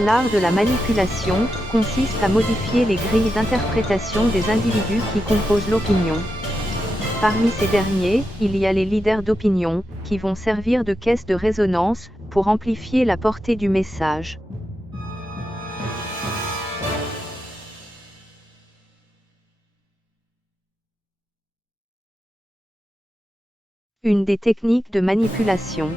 L'art de la manipulation consiste à modifier les grilles d'interprétation des individus qui composent l'opinion. Parmi ces derniers, il y a les leaders d'opinion, qui vont servir de caisse de résonance, pour amplifier la portée du message. Une des techniques de manipulation.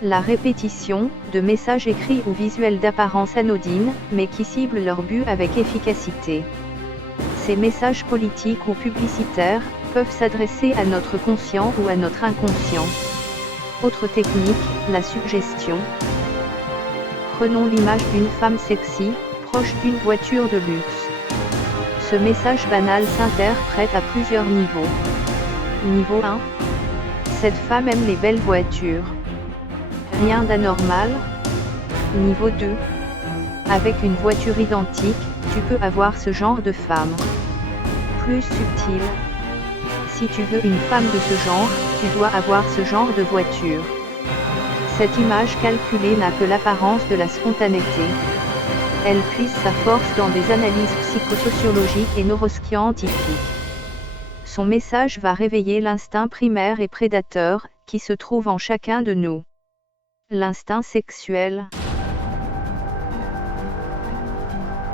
La répétition de messages écrits ou visuels d'apparence anodine, mais qui ciblent leur but avec efficacité. Ces messages politiques ou publicitaires peuvent s'adresser à notre conscient ou à notre inconscient. Autre technique, la suggestion. Prenons l'image d'une femme sexy, proche d'une voiture de luxe. Ce message banal s'interprète à plusieurs niveaux. Niveau 1. Cette femme aime les belles voitures. Rien d'anormal. Niveau 2. Avec une voiture identique, tu peux avoir ce genre de femme. Plus subtil. Si tu veux une femme de ce genre, tu dois avoir ce genre de voiture. Cette image calculée n'a que l'apparence de la spontanéité. Elle puise sa force dans des analyses psychosociologiques et neuroscientifiques. Son message va réveiller l'instinct primaire et prédateur, qui se trouve en chacun de nous. L'instinct sexuel.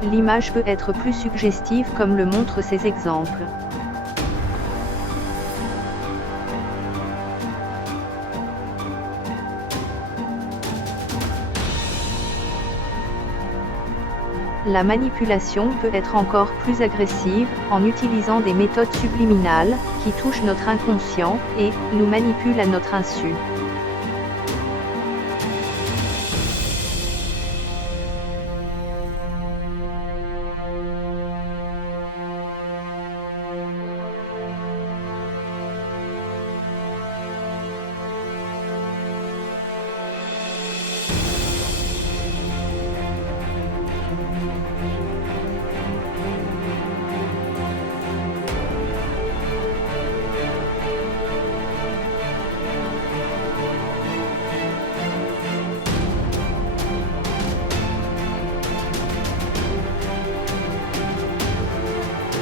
L'image peut être plus suggestive comme le montrent ces exemples. La manipulation peut être encore plus agressive, en utilisant des méthodes subliminales, qui touchent notre inconscient, et nous manipulent à notre insu.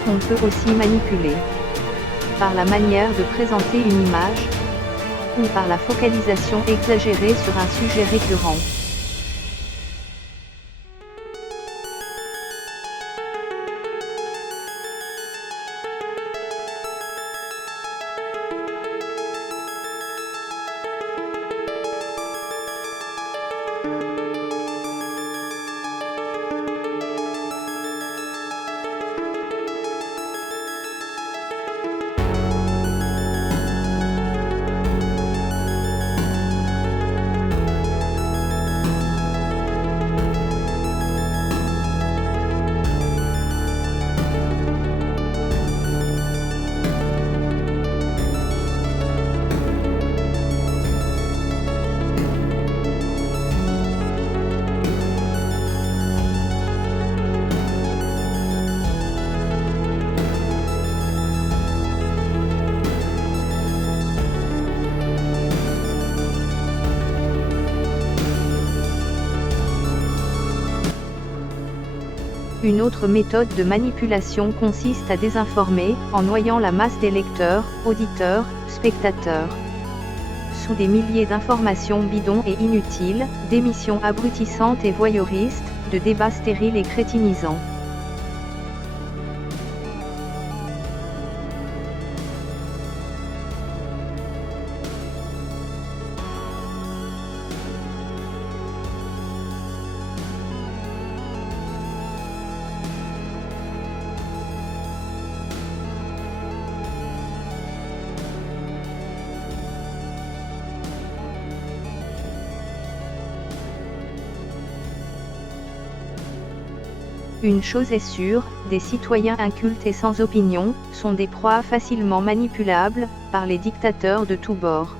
On peut aussi manipuler par la manière de présenter une image, ou par la focalisation exagérée sur un sujet récurrent. Une autre méthode de manipulation consiste à désinformer, en noyant la masse des lecteurs, auditeurs, spectateurs. Sous des milliers d'informations bidons et inutiles, d'émissions abrutissantes et voyeuristes, de débats stériles et crétinisants. Une chose est sûre, des citoyens incultes et sans opinion, sont des proies facilement manipulables, par les dictateurs de tous bords.